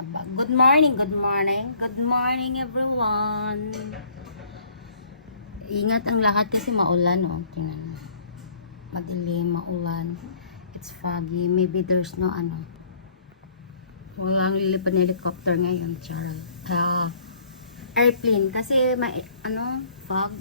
Aba, good morning, good morning. Good morning everyone. Ingat ang lahat kasi maulan, oh. Tingnan mo. Madilim, maulan. It's foggy. Maybe there's no walang lilipad na helicopter ngayon, Charles. Airplane kasi may fog.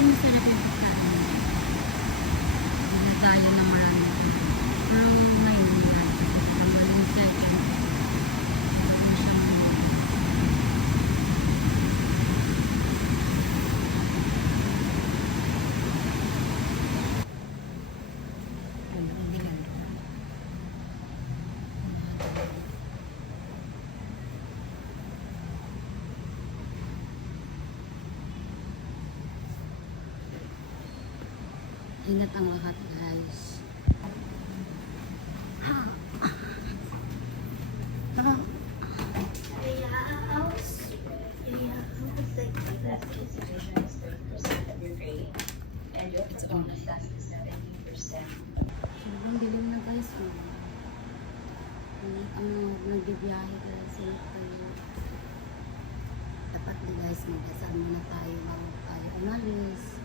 Masarap yung pagkain. Hindi tayo na marami. Pero ngayon hindi tayo. Tanggal yung second. Hindi siya mabuhay. Hindi lang. Ingat ang lahat, guys. It's online. Sobrang dilim na, guys. Ang nagbibiyahe kaya sila tayo. Dapat na, guys, magdasal muna tayo bago tayo umalis.